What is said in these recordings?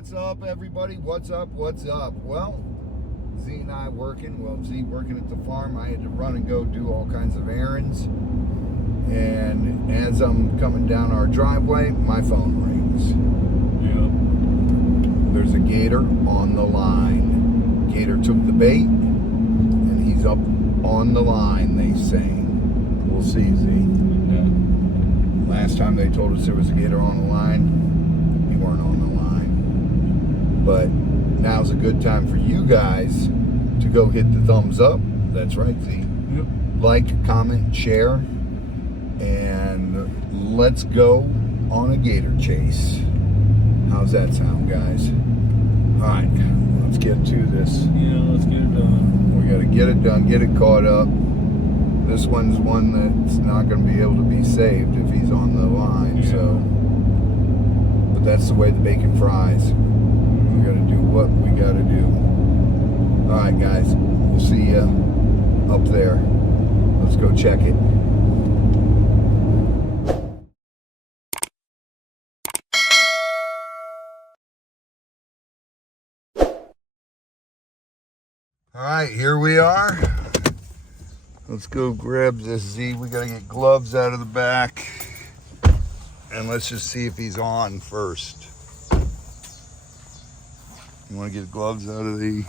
What's up, everybody? What's up? Well, Z and I working. Well, Z working at the farm. I had to run and go do all kinds of errands. And as I'm coming down our driveway, my phone rings. Yep. There's a gator on the line. Gator took the bait, and he's up on the line, they say. We'll see, Z. Yeah. Last time they told us there was a gator on the line, we weren't on the line. But now's a good time for you guys to go hit the thumbs up. That's right, Z. Yep. Like, comment, share, and let's go on a gator chase. How's that sound, guys? All right, let's get to this. Yeah, let's get it done. We got to get it done, get it caught up. This one's one that's not going to be able to be saved if he's on the line, Yeah. so. But that's the way the bacon fries. We got to do what we got to do. All right, guys, we'll see you up there. Let's go check it. All right, here we are. Let's go grab this Z. We got to get gloves out of the back. And let's just see if he's on first. You want to get gloves out of the...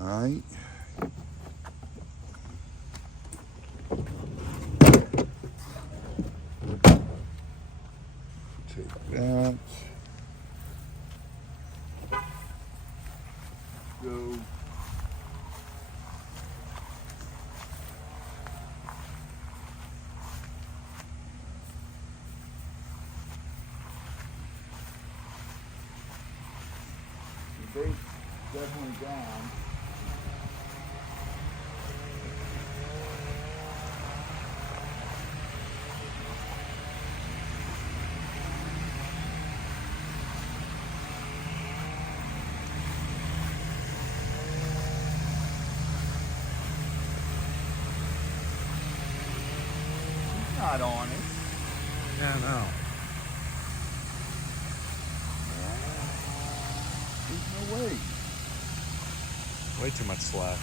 All right. Take that. Go. The bait's definitely down. Not on it. Yeah, no. There's no way. Way too much slack.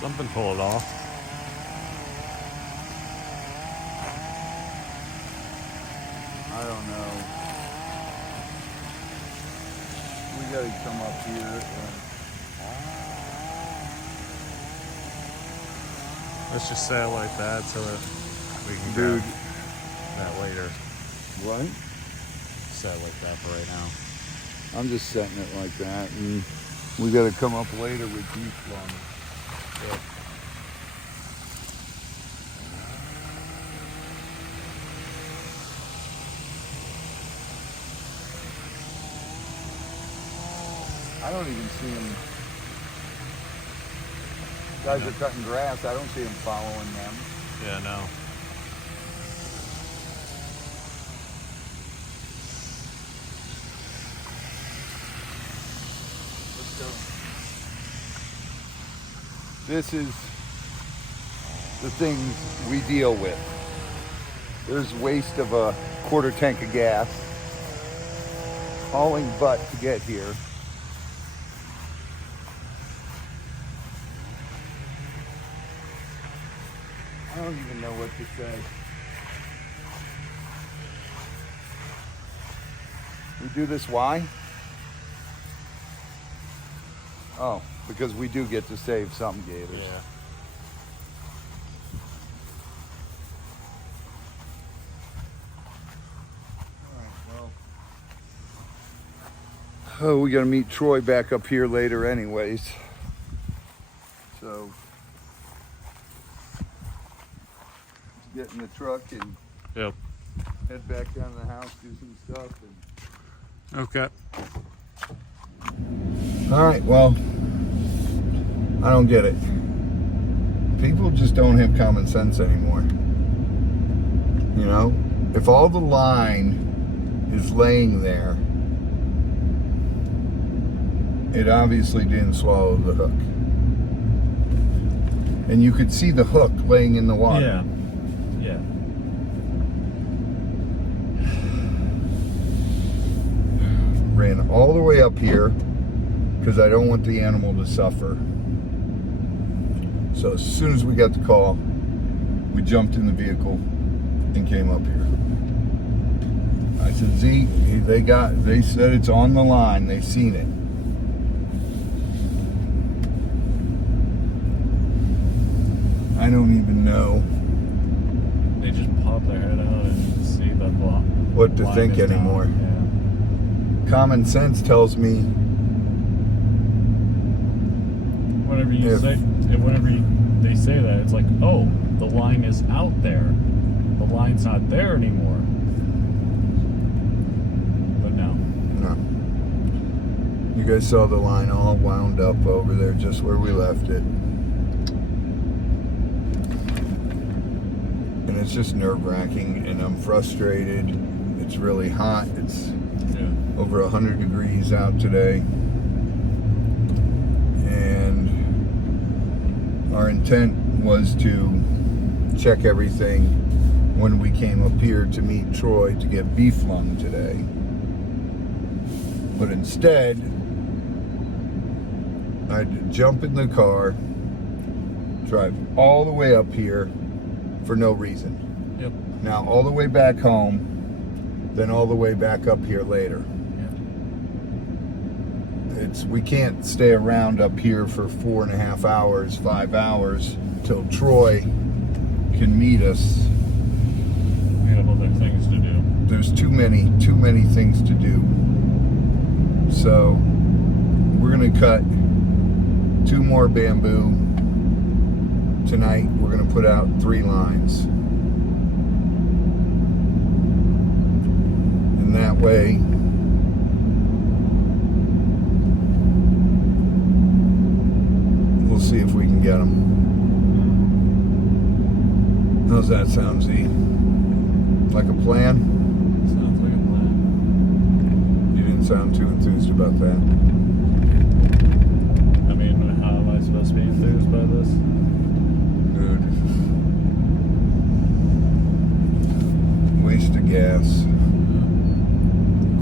Something pull it off. I don't know. We gotta come up here. Let's just say it like that so that we can Dude. grab that later. What? Set it like that for right now. I'm just setting it like that, and we gotta come up later with these ones. Yep. I don't even see him. Guys are cutting grass. I don't see him following them. Yeah, no. Let's go. This is the things we deal with. There's waste of a quarter tank of gas, hauling butt to get here. I don't even know what to say. We do this why? Oh, because we do get to save some gators. Yeah. Oh, we gotta meet Troy back up here later anyways. So, let's get in the truck and Yep. head back down to the house, do some stuff. Okay. All right, well, I don't get it. People just don't have common sense anymore. You know, if all the line is laying there, it obviously didn't swallow the hook. And you could see the hook laying in the water. Yeah. Yeah. Ran all the way up here because I don't want the animal to suffer. So as soon as we got the call, we jumped in the vehicle and came up here. I said, Z, they said it's on the line. They've seen it. I don't even know They just pop their head out and see the block. what to think anymore. Yeah. Common sense tells me Whenever you If- say, and whenever they say that, it's like, oh, the line is out there. The line's not there anymore. But no. no. You guys saw the line all wound up over there just where we left it. And it's just nerve-wracking, and I'm frustrated. It's really hot. It's over 100 degrees out today. And our intent was to check everything when we came up here to meet Troy to get beef lung today. But instead, I had to jump in the car, drive all the way up here for no reason. Yep. Now all the way back home, then all the way back up here later. We can't stay around up here for 4.5 hours, 5 hours till Troy can meet us. We have other things to do. There's too many things to do. So we're gonna cut 2 more bamboo tonight. We're gonna put out 3 lines. And that way we'll see if we can get them. How's that sound, Z? Like a plan? Sounds like a plan. You didn't sound too enthused about that. I mean, how am I supposed to be enthused by this? Dude. Waste of gas.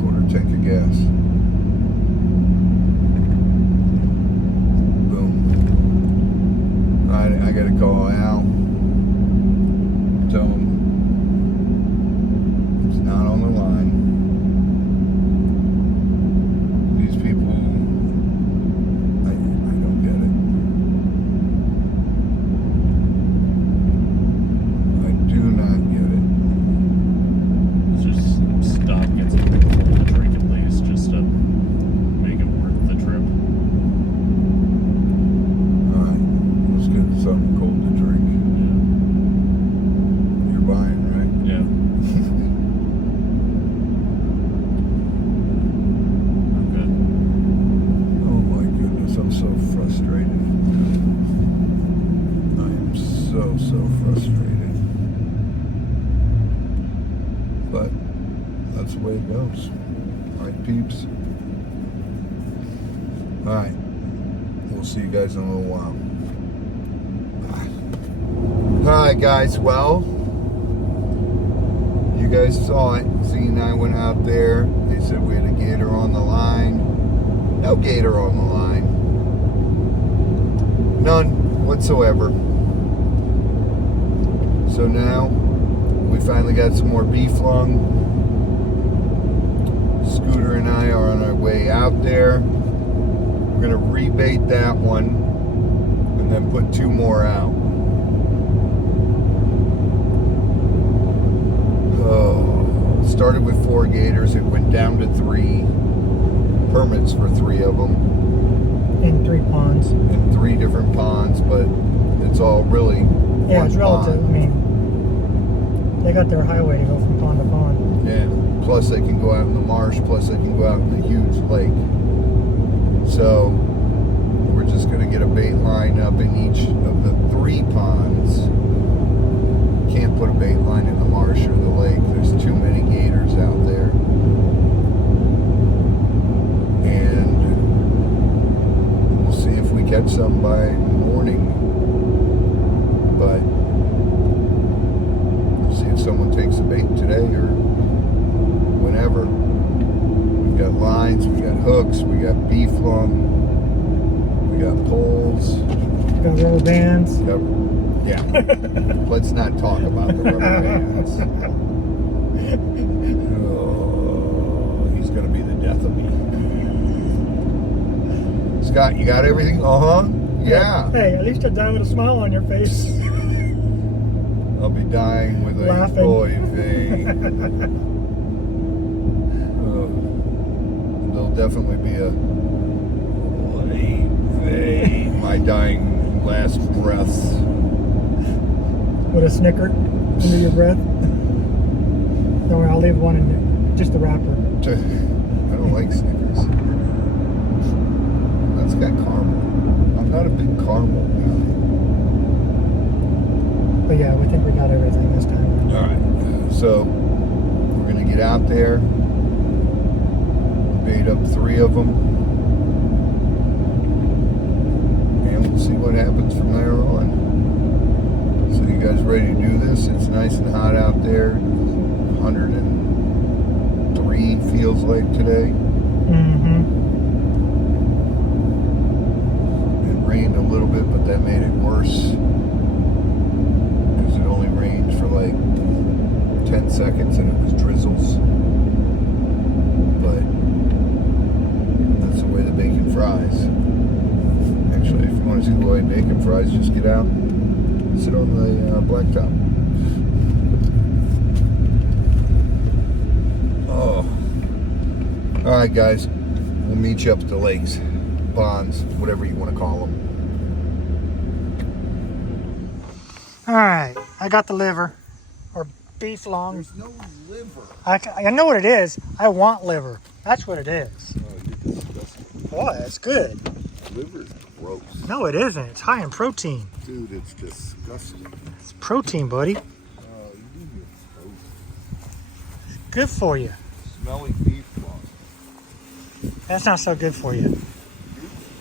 Quarter tank of gas. Boom. I gotta call Al. Tell him it's not on the line. These people, I don't get it. I do not get it. Let's just stop, get something cold to drink at least, just to make it worth the trip. Alright, let's get something cold to drink. You're buying, right? Yeah. Okay. Oh my goodness, I'm so frustrated. I am so frustrated. But that's the way it goes. Alright, peeps. Alright. We'll see you guys in a little while. Bye. Alright guys, well, you guys saw it. Z and I went out there. They said we had a gator on the line. No gator on the line. None whatsoever. So now we finally got some more beef lung. Scooter and I are on our way out there. We're gonna rebait that one and then put 2 more out. Oh, started with 4 gators. It went down to 3. Permits for 3 of them. In 3 ponds. In 3 different ponds, but it's all really Yeah, one it's relative. pond. I mean, they got their highway to go from pond to pond. Yeah. Plus they can go out in the marsh. Plus they can go out in the huge lake. So we're just going to get a bait line up in each of the 3 ponds. Can't put a bait line in the marsh or the beef lung. We got poles. Got rubber bands. Yeah. Let's not talk about the rubber bands. Oh, he's going to be the death of me. Scott, you got everything? Uh-huh. Yeah. Hey, at least you die with a smile on your face. I'll be dying with a Laughing. boy thing. There'll definitely be a my dying last breaths. With a snicker under your breath. Don't worry, I'll leave one in there. Just the wrapper. I don't like Snickers. That's got caramel. I'm not a big caramel guy. But yeah, we think we got everything this time. Alright, so we're going to get out there, bait up 3 of them, and we'll see what happens from there on. So you guys ready to do this? It's nice and hot out there. 103 feels like today. Mm-hmm. It rained a little bit, but that made it worse. It only rained for like 10 seconds and it was drizzles. But that's the way the bacon fries. Actually, if you want to see the way bacon fries, just get out, sit on the blacktop. Oh. Alright guys, we'll meet you up at the lakes, ponds, whatever you want to call them. Alright, I got the liver. Or beef long. There's no liver. I know what it is. I want liver. That's what it is. Oh, you're disgusting. Boy, it's good. Liver's gross. No, it isn't. It's high in protein. Dude, it's disgusting. It's protein, buddy. Oh, you do get gross. Good for you. Smelly beef lung. That's not so good for you.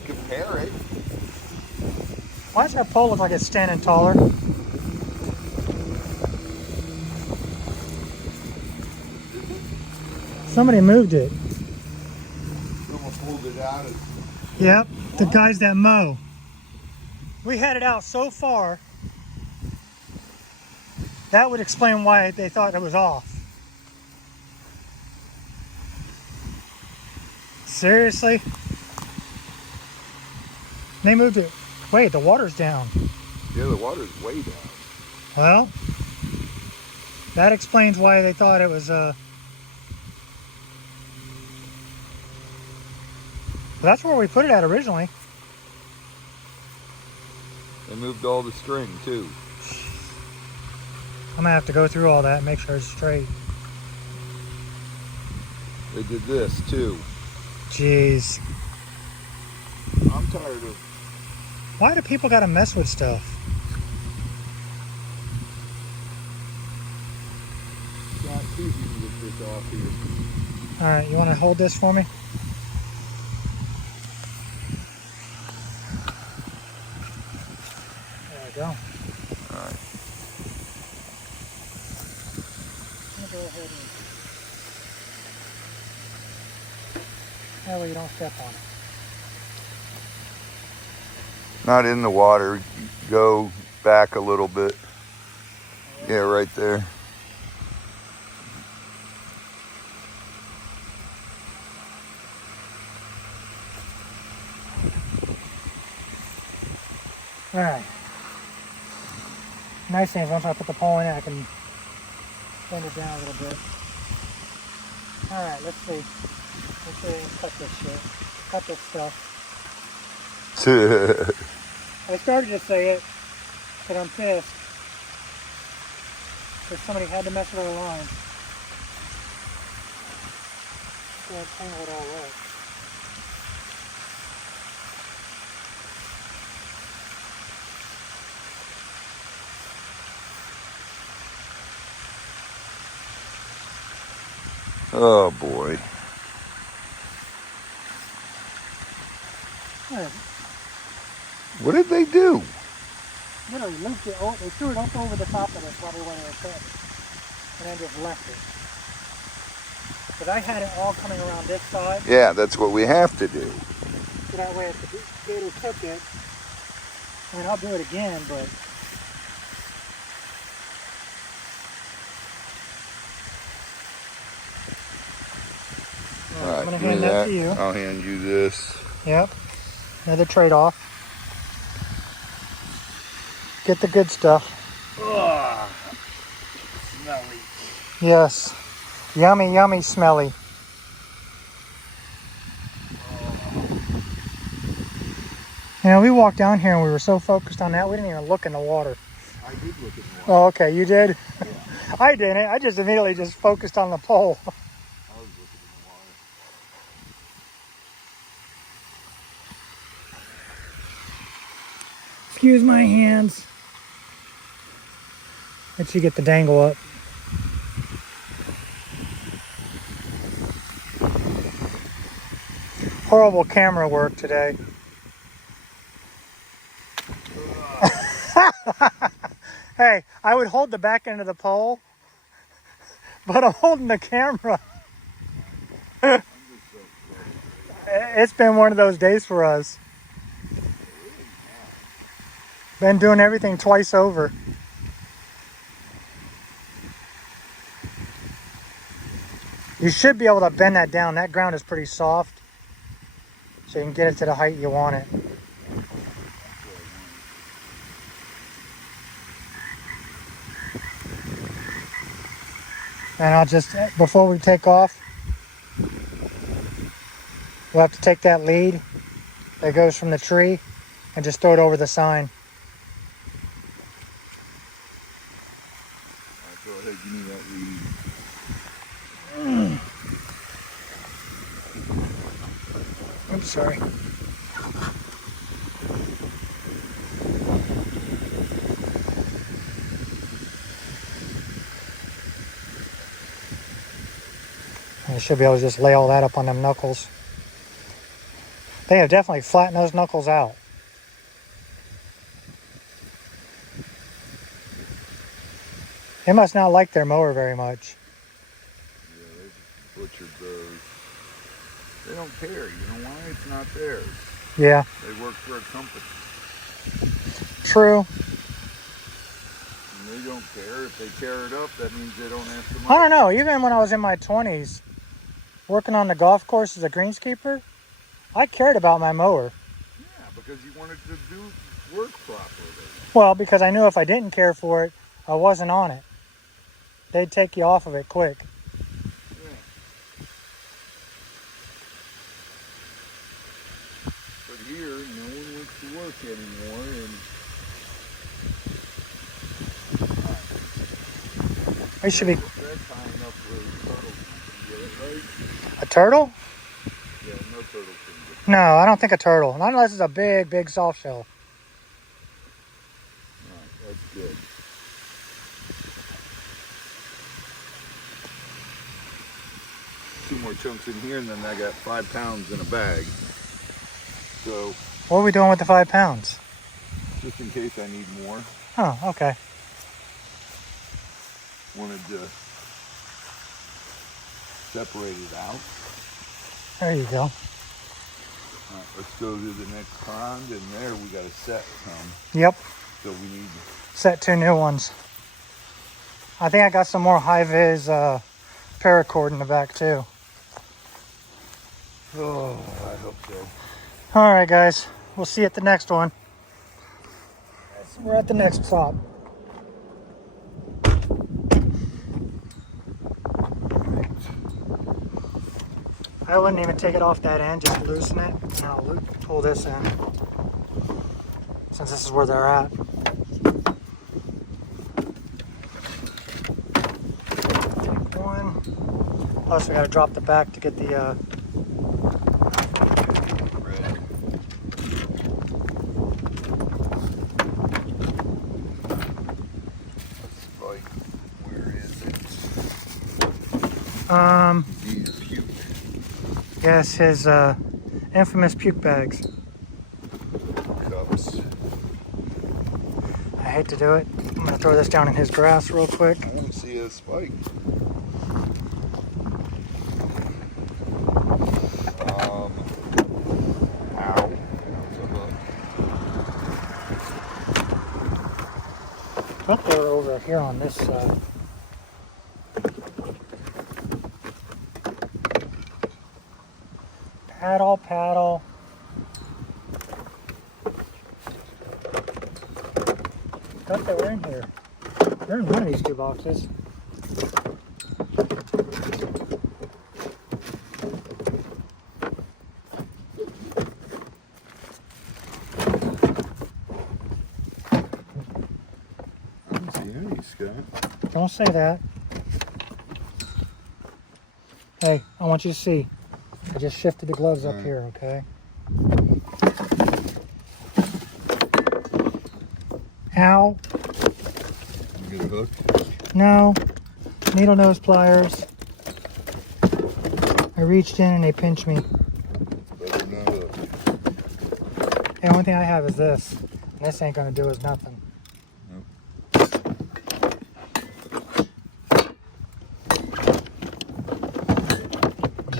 Compare it. Why does that pole look like it's standing taller? Somebody moved it. Someone pulled it out. Yep, the guys that mow. We had it out so far. That would explain why they thought it was off. Seriously? They moved it. Wait, the water's down. Yeah, the water's way down. Well, that explains why they thought it was that's where we put it at originally. They moved all the string too. I'm gonna have to go through all that and make sure it's straight. They did this too. Jeez. I'm tired of. Why do people gotta mess with stuff? Scott, see if you can get this off here. Alright, you wanna hold this for me? There we go. Alright. I'm gonna go ahead and that way you don't step on it. Not in the water. Go back a little bit. Yeah, right there. Alright. Nice thing is once I put the pole in it, I can bend it down a little bit. Alright, let's see. Let's see, cut this shit. Cut this stuff. I started to say it, but I'm pissed. Because somebody had to mess with our line. So I'll tangle it all up. Oh boy. Yeah, What did they do? literally looped it. They threw it up over the top of it, probably when it was set, and then just left it. But I had it all coming around this side. Yeah, that's what we have to do. so that way if the gator took it, I mean, I'll do it again, but All right, I'm gonna give me hand that to you. I'll hand you this. Yep, another trade-off. Get the good stuff. Ugh, smelly. Yes, yummy, yummy, smelly. You know, we walked down here and we were so focused on that, we didn't even look in the water. I did look at the water. Oh, okay, you did? Yeah. I didn't. I just immediately just focused on the pole. I was looking in the water. Excuse my hands. Let you get the dangle up. Horrible camera work today. Hey, I would hold the back end of the pole, but I'm holding the camera. It's been one of those days for us. Been doing everything twice over. You should be able to bend that down. That ground is pretty soft, so you can get it to the height you want it. And I'll just, before we take off, we'll have to take that lead that goes from the tree and just throw it over the sign. All right, go ahead, give me that lead. Oops, sorry. I should be able to just lay all that up on them knuckles. They have definitely flattened those knuckles out. They must not like their mower very much. Yeah, they butchered those. They don't care, you know why? It's not theirs. Yeah, They work for a company. true. And they don't care. If they tear it up, that means they don't have to I mow. don't know, even when I was in my 20s, working on the golf course as a greenskeeper, I cared about my mower. Yeah, because you wanted to do work properly. Well, because I knew if I didn't care for it, I wasn't on it. They'd take you off of it quick. Yeah. But here, no one wants to work anymore, and It should be that's high enough for turtles to get it, right? a turtle? Yeah, no turtle can get No, I don't think a turtle. Not unless it's a big, big soft shell. it. Alright, that's good. Two more chunks in here, and then I got 5 pounds in a bag. So, What are we doing with the 5 pounds? just in case I need more, Oh, okay. wanted to separate it out. There you go. Alright, let's go to the next pond, and there we got to set some. Yep, So we need, set 2 new ones. I think I got some more high-vis paracord in the back too. oh, I hope so. All right, guys. We'll see you at the next one. We're at the next stop. I wouldn't even take it off that end, just loosen it, and I'll pull this in, since this is where they're at. Take one. Plus, we got to drop the back to get the Red. Spike, where is it? These puke yes, his infamous puke bags. cups. I hate to do it. I'm gonna throw this down in his grass real quick. I want to see a spike. Ow. thought they were over here on this side. Paddle, paddle. Thought they were in here. They're in one of these two boxes. I don't see any, Scott. Don't say that. Hey, I want you to see. I just shifted the gloves up here, okay? Ow. You get a hook? No. Needle nose pliers. I reached in and they pinched me. Better than a hook. The only thing I have is this. And this ain't gonna do us nothing.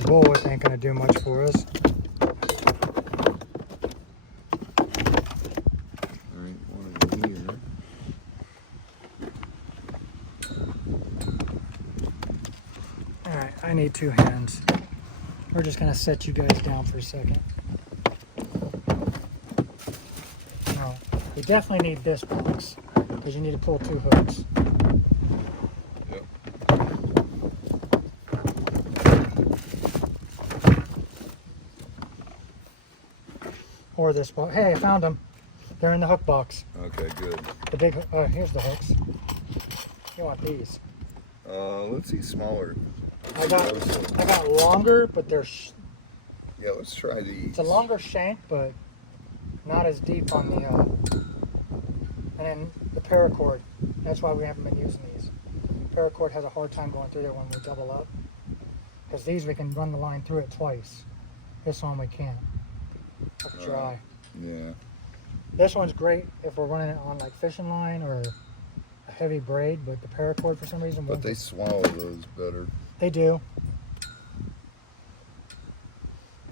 Bullwhip ain't gonna do much for us. Alright, one of them here. Alright, I need two hands. We're just gonna set you guys down for a second. No, you definitely need this box because you need to pull two hooks. Yep. Or this box. Hey, I found them. They're in the hook box. Okay, good. The big. Here's the hooks. You want these? Let's see smaller. I got longer, but they're. Yeah, let's try these. It's a longer shank, but not as deep on the. And then the paracord. That's why we haven't been using these. Paracord has a hard time going through there when we double up. Because these we can run the line through it twice. This one we can't. Look at your eye. Yeah. This one's great if we're running it on like fishing line or a heavy braid, but the paracord for some reason But won't. they swallow those better. They do.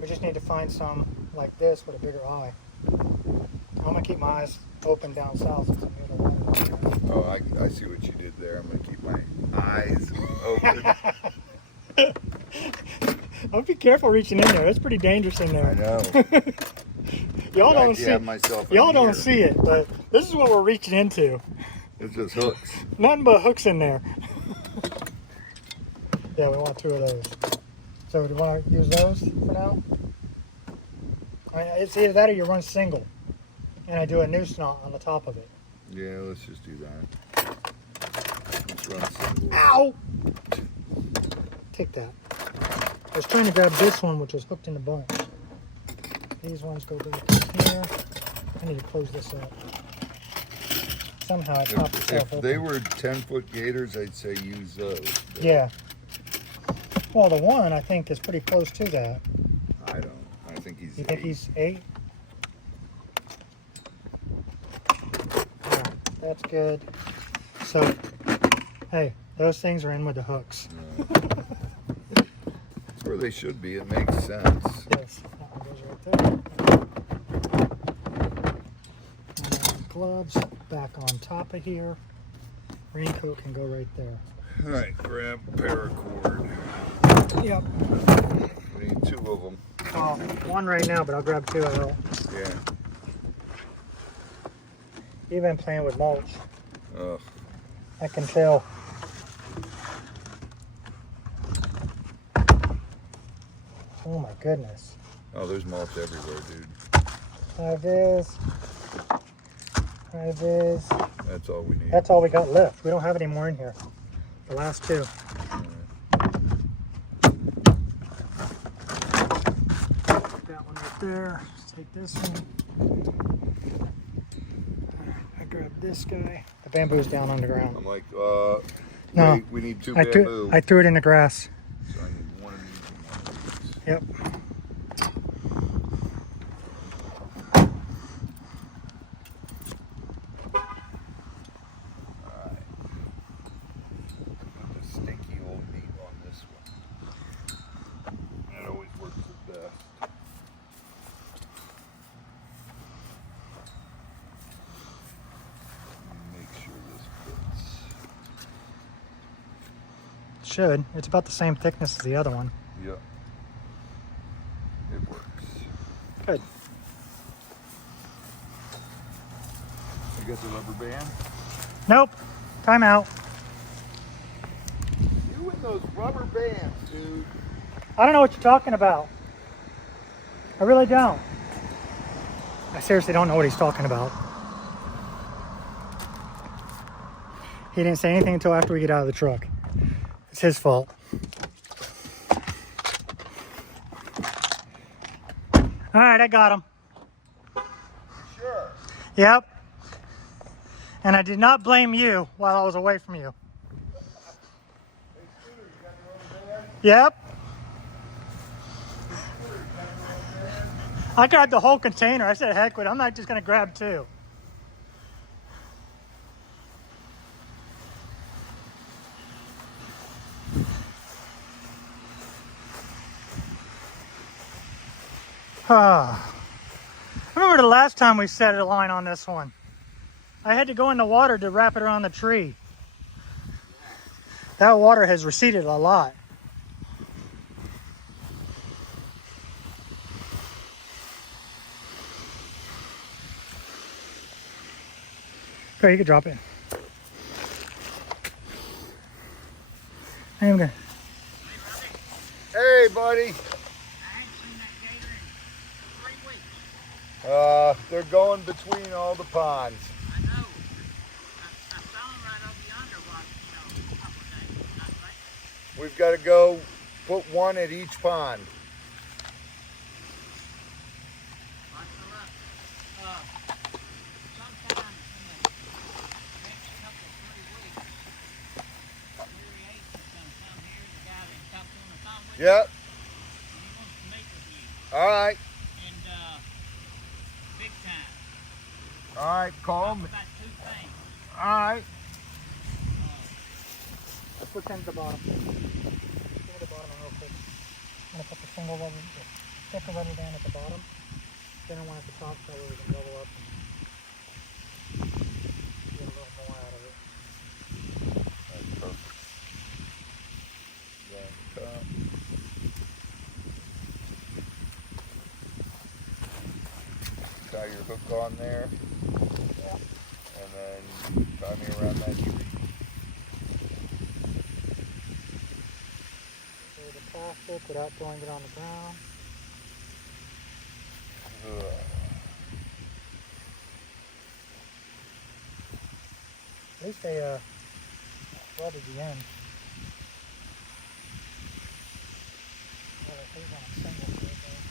We just need to find some like this with a bigger eye. I'm gonna keep my eyes open down south since I'm near the water. Oh, I see what you did there. I'm gonna keep my eyes open. I'll be careful reaching in there. It's pretty dangerous in there. I know. Y'all I don't actually see. have myself in Y'all here. don't see it, but this is what we're reaching into. It's just hooks. Nothing but hooks in there. Yeah, we want two of those. So do you want to use those for now? I mean, it's either that or you run single, and I do a noose knot on the top of it. Yeah, let's just do that. Let's run single. Ow! Take that. I was trying to grab this one, which was hooked in a bunch. These ones go back in here. I need to close this up. Somehow it popped itself If open. they were 10-foot gators, I'd say use those. Yeah. Well, the one I think is pretty close to that. I don't. I think he's. You think 8. he's 8? Yeah, that's good. So, hey, those things are in with the hooks. That's where they should be. It makes sense. Yes, that one goes right there. And gloves back on top of here. Raincoat can go right there. All right, grab paracord. Yep. We need 2 of them. Well, one right now, but I'll grab 2 I will. Yeah. You've been playing with mulch. Ugh. I can tell. Oh my goodness. Oh, there's mulch everywhere, dude. High vis. High vis. That's all we need. That's all we got left. We don't have any more in here. The last 2. That one right there. Let's take this one. Alright, I grabbed this guy. The bamboo's down on the ground. I'm like, No. wait, we need 2 bamboo. I threw it in the grass. So I need 1 of these and 1 of these. Yep. Alright. Put the stinky old meat on this one. That always works the best. Make sure this should. It's about the same thickness as the other one. Yep. It works. Good. You got the rubber band? Nope. Time out. You and those rubber bands, dude. I don't know what you're talking about. I really don't. I seriously don't know what he's talking about. He didn't say anything until after we get out of the truck. It's his fault. All right, I got him. Sure. Yep. And I did not blame you while I was away from you. Yep. I grabbed the whole container. I said, heck with it. I'm not just going to grab two. I remember the last time we set a line on this one. I had to go in the water to wrap it around the tree. That water has receded a lot. Go, you can drop it. I'm gonna. Hey, buddy. They're going between all the ponds. I know. I saw him right over yonder a couple of days, not right? We've got to go put one at each pond. Watch the luck. Sometime in the next couple, 3 weeks, Larry H is going to come here, the guy that talked on the phone with you, Yep. and he wants to meet with you. All right. And, big time. All right. Call me. About 2 things. All right. Let's pretend the bottom. Give me the bottom real quick. I'm gonna put the single rubber, the thicker rubber band at the bottom. Then I want at the top so we can double up and get a little more out of it. That's perfect. Then cut. Tie your hook on there. Yeah. And then tie me around that tree. So the plastic without throwing it on the ground. At least they welded the end. Well, if they want a single to it though.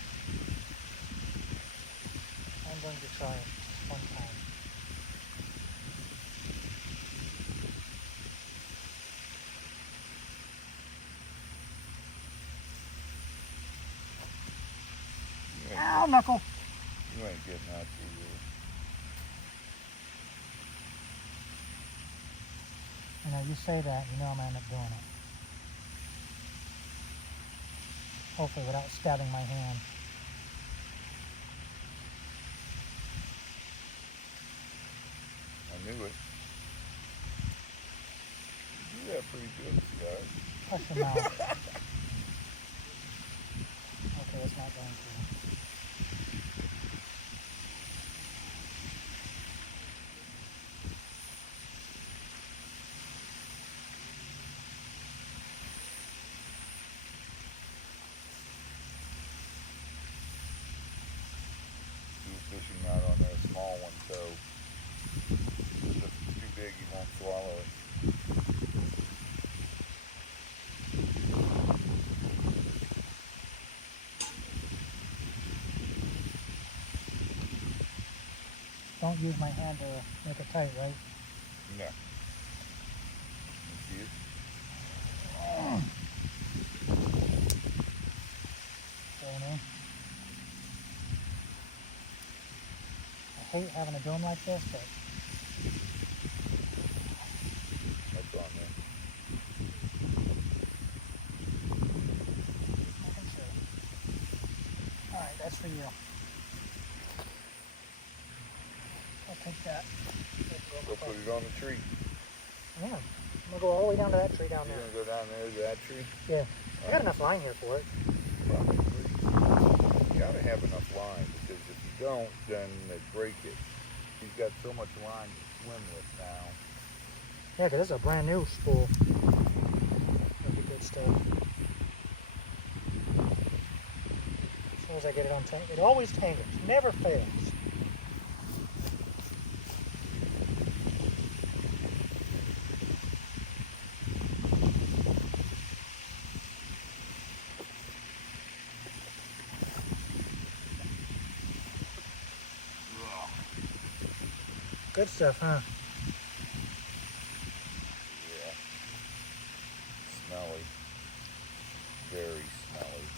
I'm going to try it one time. Ow, knuckle! You ain't getting out through there. You know, you say that, you know I'm gonna end up doing it. Hopefully without stabbing my hand. I knew it. You do that pretty good, guys. Hush your mouth. Okay, it's not going to. Fishing out on that small one, so if it's too big, you won't swallow it. Don't use my hand to make it tight, right? No. You see it? Going in. I hate having a dome like this, but That's on there. nothing sure. Alright, that's for you. I'll take that. Go put it on the tree. Yeah. I'm gonna go all the way down to that tree down You're there. gonna go down there to that tree? Yeah, I got enough line here for it. Probably. You gotta have enough line, because if you don't, then they break it. He's got so much line to swim with now. Yeah, 'cause this is a brand new spool. That'd be good stuff. As soon as I get it on tank, it always tangles, never fails. Good stuff, huh? Yeah. Smelly. Very smelly.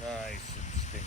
Nice and stinky.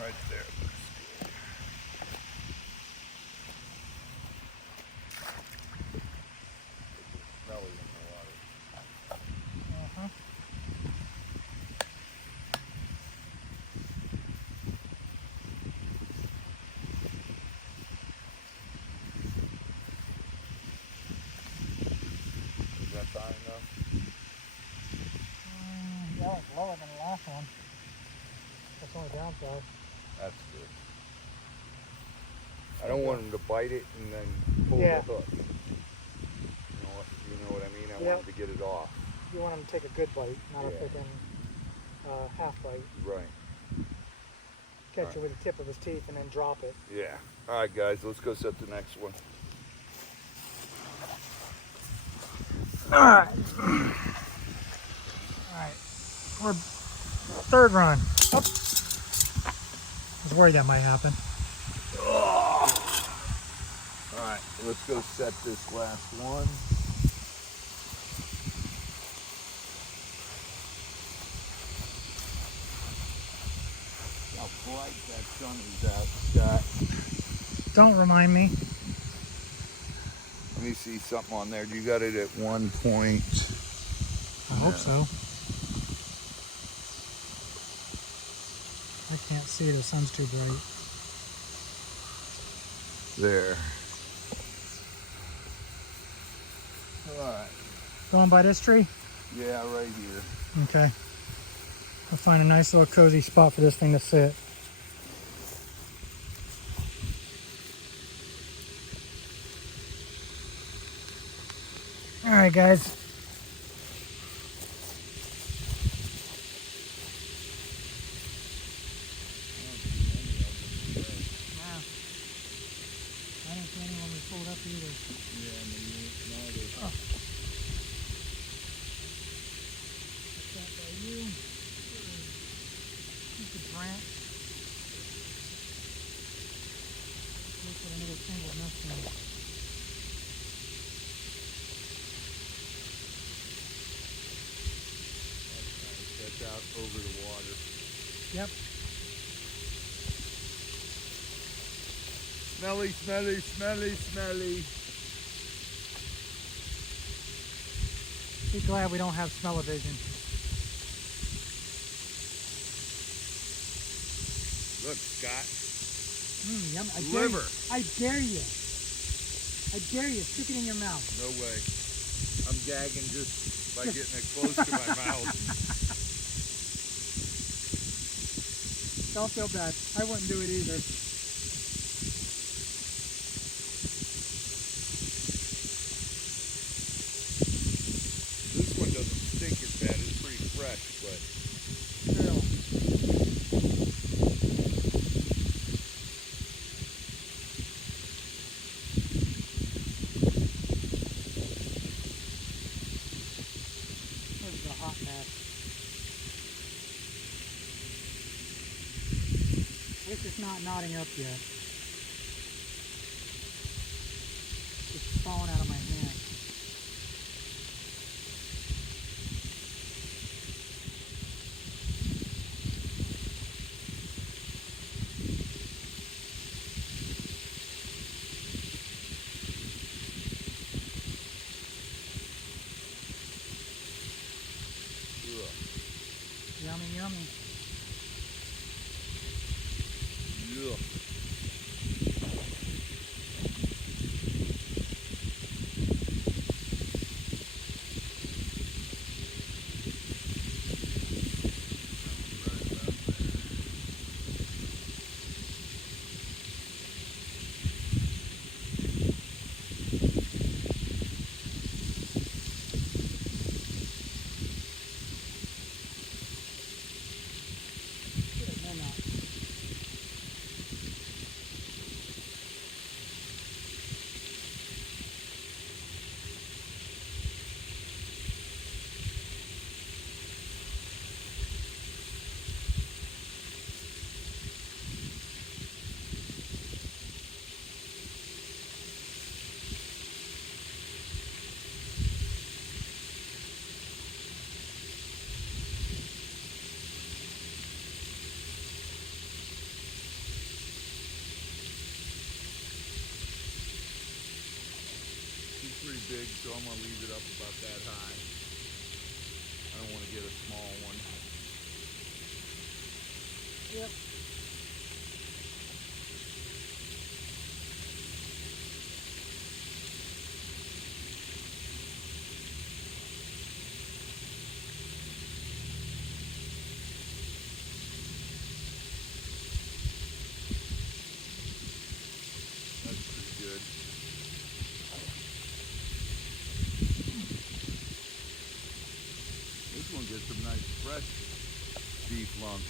Right there looks good. Smelly in the water. Uh-huh. Is that fine enough? Yeah, it's lower than the last one. That's the only downside. That's good. I don't want him to bite it and then pull Yeah. the hook. You know what I mean? I Yeah. want him to get it off. You want them to take a good bite, not a Yeah. freaking half bite. Right. Catch it with the tip of his teeth and then drop it. Yeah. All right, guys, let's go set the next one. All right. All right. We're third run. Up. I was worried that might happen. All right, let's go set this last one. How bright that sun is out, Scott. Don't remind me. Let me see something on there. You got it at 1 point. I hope so. I can't see. The sun's too bright. There. All right. Going by this tree? Yeah, right here. Okay. I'll find a nice little cozy spot for this thing to sit. All right, guys. Wow. I didn't see anyone we pulled up either. Yeah, neither. Oh. What's that by you? This is Brant. Looks like another single nesting. That's out over the water. Yep. Smelly, smelly, smelly, smelly. Be glad we don't have smell-o-vision. Look, Scott. Yum. Liver. I dare you. I dare you. Stick it in your mouth. No way. I'm gagging just by getting it close to my mouth. Don't feel bad. I wouldn't do it either. This one doesn't stink as bad. It's pretty fresh, but Still. This is a hot mess. This is not knotting up yet. It's falling out of my hand. ugh. Yummy, yummy. Ugh. They're not. He's pretty big, so I'm gonna leave it up about that high. I don't want to get a small one. Yep. That's pretty good. This one gets some nice fresh beef lumps.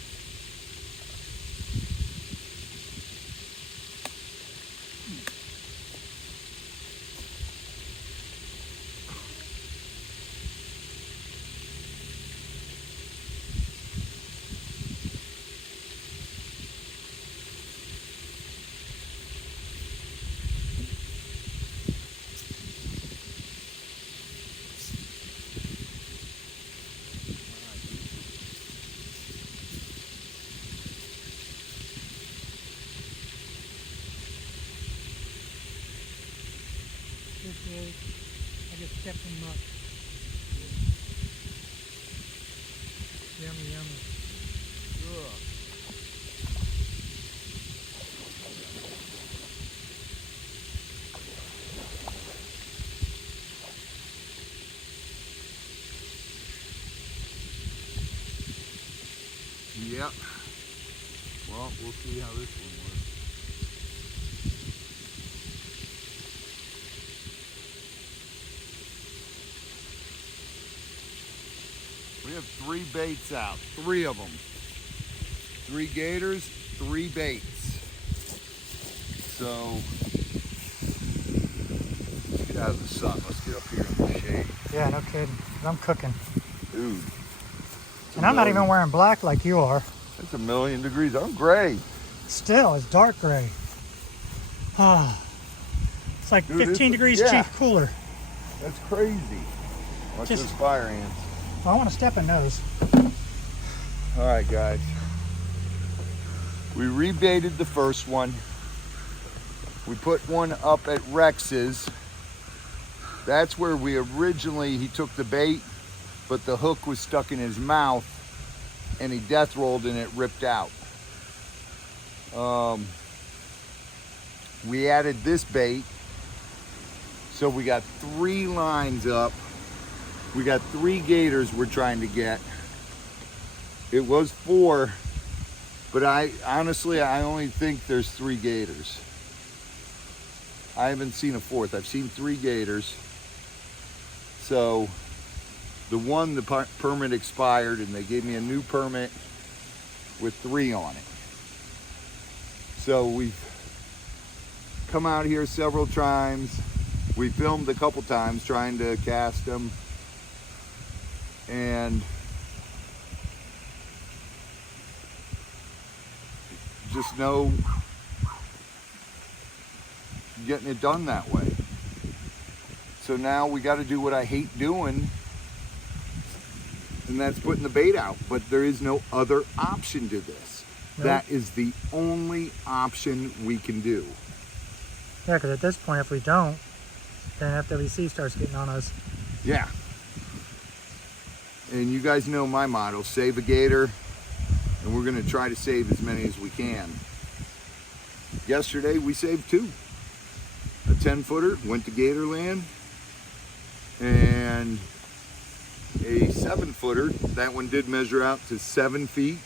This is, I just stepped in muck. Yummy, yummy. Ugh. we'll see how this one works. We have 3 baits out, 3 of them. 3 gators, 3 baits. So, let's get out of the sun. Let's get up here in the shade. Yeah, no kidding. I'm cooking. Dude. And I'm not even wearing black like you are. It's 1,000,000 degrees. I'm gray. Still, it's dark gray. Ah, it's like Dude, 15 degrees yeah. cooler. That's crazy. Watch Just- those fire ants. Well, I want to step in those. All right, guys. We rebaited the first one. We put one up at Rex's. That's where we originally, he took the bait, but the hook was stuck in his mouth and he death rolled and it ripped out. We added this bait. So we got 3 lines up. We got 3 gators we're trying to get. It was 4, but I only think there's 3 gators. I haven't seen a 4th. I've seen 3 gators. So the permit expired and they gave me a new permit with 3 on it. So we've come out here several times. We filmed a couple times trying to cast them. And just no getting it done that way. So now we got to do what I hate doing, and that's putting the bait out. But there is no other option to this. Nope. That is the only option we can do. Yeah, because at this point, if we don't, then FWC starts getting on us. Yeah. And you guys know my motto, save a gator, and we're gonna try to save as many as we can. Yesterday we saved 2. A 10-footer went to Gatorland, and a 7-footer, that one did measure out to 7 feet.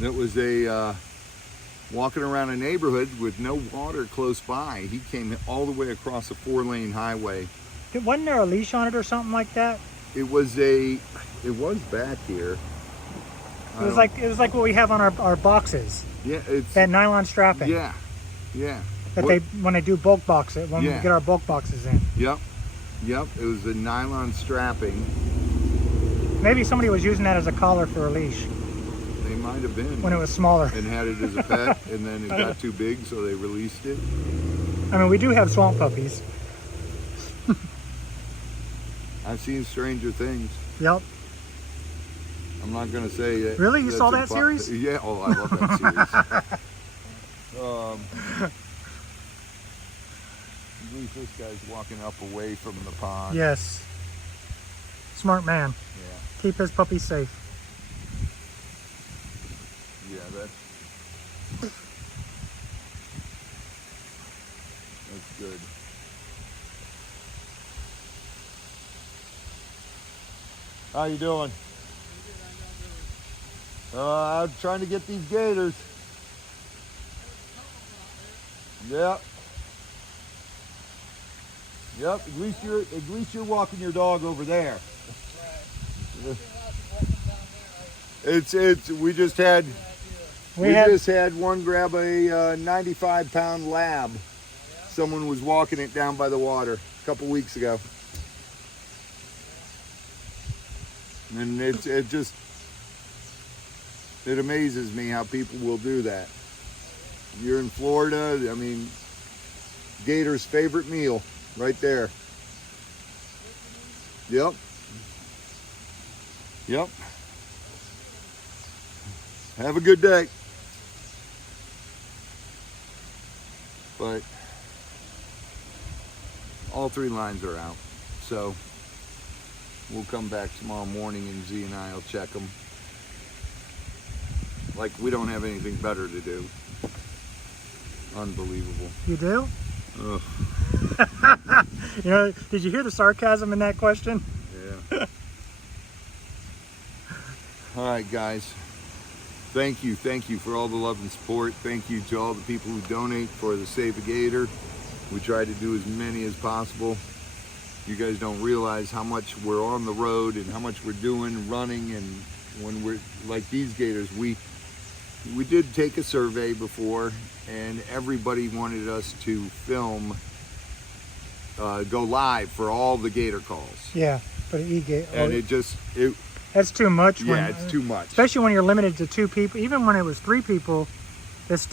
That was a walking around a neighborhood with no water close by. He came all the way across a 4-lane highway. Wasn't there a leash on it or something like that? It was back here. It was like what we have on our boxes. Yeah, it's That nylon strapping. yeah. That when they do bulk box it, when Yeah. we get our bulk boxes in. Yep. It was a nylon strapping. Maybe somebody was using that as a collar for a leash They might have been. when it was smaller. And had it as a pet, and then it got too big, so they released it. I mean, we do have swamp puppies. I've seen stranger things. Yep. I'm not gonna say that. Really? You that's saw that series? Yeah. Oh, I love that series. At least this guy's walking up away from the pond. Yes. Smart man. Yeah. Keep his puppy safe. Yeah. That's good. How you doing? I'm trying to get these gators. Yep. Yep. At least you're walking your dog over there. We just had one grab a 95-pound lab. Someone was walking it down by the water a couple weeks ago. And it amazes me how people will do that. You're in Florida, I mean, gator's favorite meal, right there. Yep. Have a good day. But all 3 lines are out, so we'll come back tomorrow morning and Z and I will check them. Like we don't have anything better to do. Unbelievable. You do? Ugh. You know, did you hear the sarcasm in that question? Yeah. All right, guys. Thank you for all the love and support. Thank you to all the people who donate for the Save a Gator. We try to do as many as possible. You guys don't realize how much we're on the road and how much we're doing, running, and when we're like these gators, we did take a survey before, and everybody wanted us to film, go live for all the gator calls. Yeah, for the e-gator. And That's too much. Yeah, it's too much. Especially when you're limited to 2 people. Even when it was 3 people, it's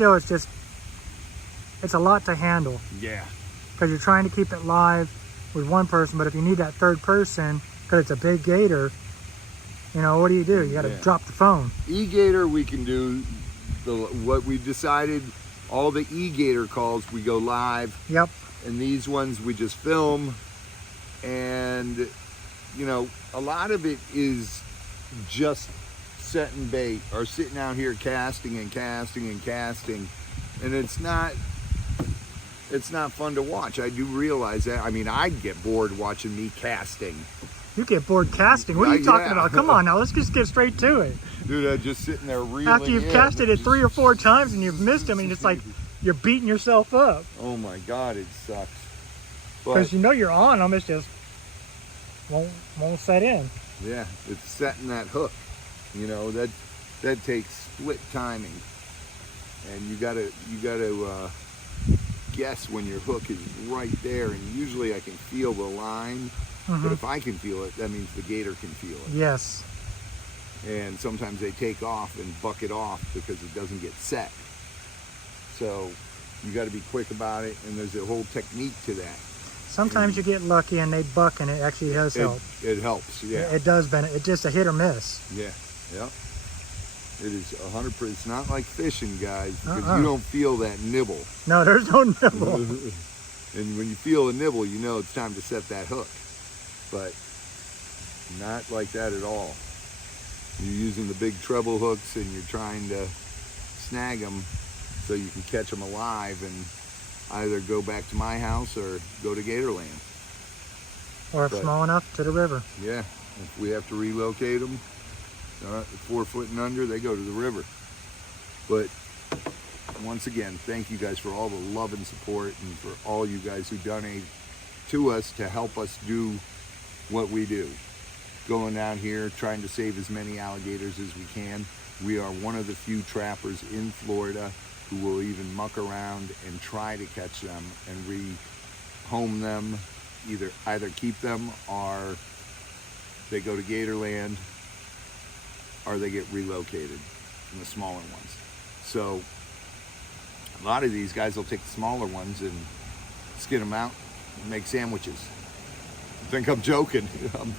a lot to handle. Yeah. Because you're trying to keep it live with 1 person, but if you need that 3rd person, because it's a big gator, you know, what do? You got to drop the phone. E-gator, we can do what we decided. All the e-gator calls, we go live. Yep. And these ones we just film. And, you know, a lot of it is just setting bait or sitting out here casting and casting and casting. And it's not fun to watch. I do realize that. I mean, I'd get bored watching me casting. You get bored casting? What are you talking about? Come on now, let's just get straight to it. Dude, I'm just sitting there reeling After you've casted it 3 or 4 times and you've missed them, and it's like you're beating yourself up. Oh my God, it sucks. Because you know you're on them, it's just won't set in. Yeah, it's setting that hook. You know, that takes split timing, and you gotta guess when your hook is right there. And usually I can feel the line. But if I can feel it, that means the gator can feel it. Yes. And sometimes they take off and buck it off because it doesn't get set. So you got to be quick about it, and there's a whole technique to that. Sometimes you get lucky and they buck, and it actually does help. It helps, yeah. It does benefit. It's just a hit or miss. Yeah, yeah. It is 100%. It's not like fishing, guys, because you don't feel that nibble. No, there's no nibble. And when you feel a nibble, you know it's time to set that hook. But not like that at all. You're using the big treble hooks and you're trying to snag them so you can catch them alive and either go back to my house or go to Gatorland. Or if small enough, to the river. Yeah, if we have to relocate them, 4 foot and under, they go to the river. But once again, thank you guys for all the love and support, and for all you guys who donate to us to help us do what we do. Going down here, trying to save as many alligators as we can. We are one of the few trappers in Florida who will even muck around and try to catch them and rehome them, either keep them, or they go to Gatorland, or they get relocated in the smaller ones. So a lot of these guys will take the smaller ones and skin them out and make sandwiches. I think I'm joking. I'm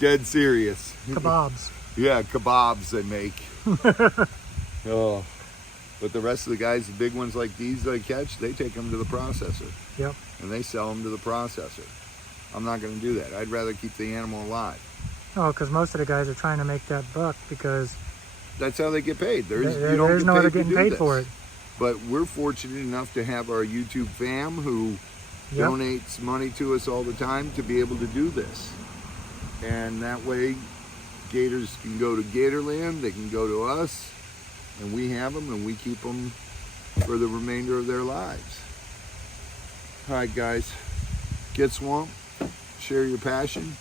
dead serious. Kebabs. Yeah, kebabs they make. Oh, but the rest of the guys, the big ones like these they catch, they take them to the processor. Yep. And they sell them to the processor. I'm not going to do that. I'd rather keep the animal alive. Oh, because most of the guys are trying to make that buck because that's how they get paid. There's no other getting paid for it. But we're fortunate enough to have our YouTube fam who donates money to us all the time to be able to do this. And that way, gators can go to Gatorland, they can go to us, and we have them and we keep them for the remainder of their lives. All right, guys, get swamped, share your passion,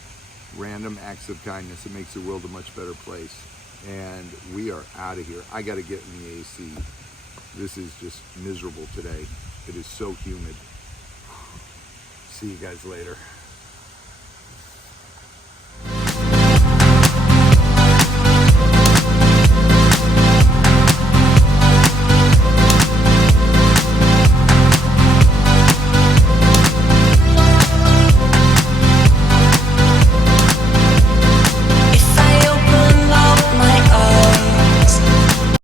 random acts of kindness. It makes the world a much better place. And we are out of here. I got to get in the AC. This is just miserable today. It is so humid. See you guys later.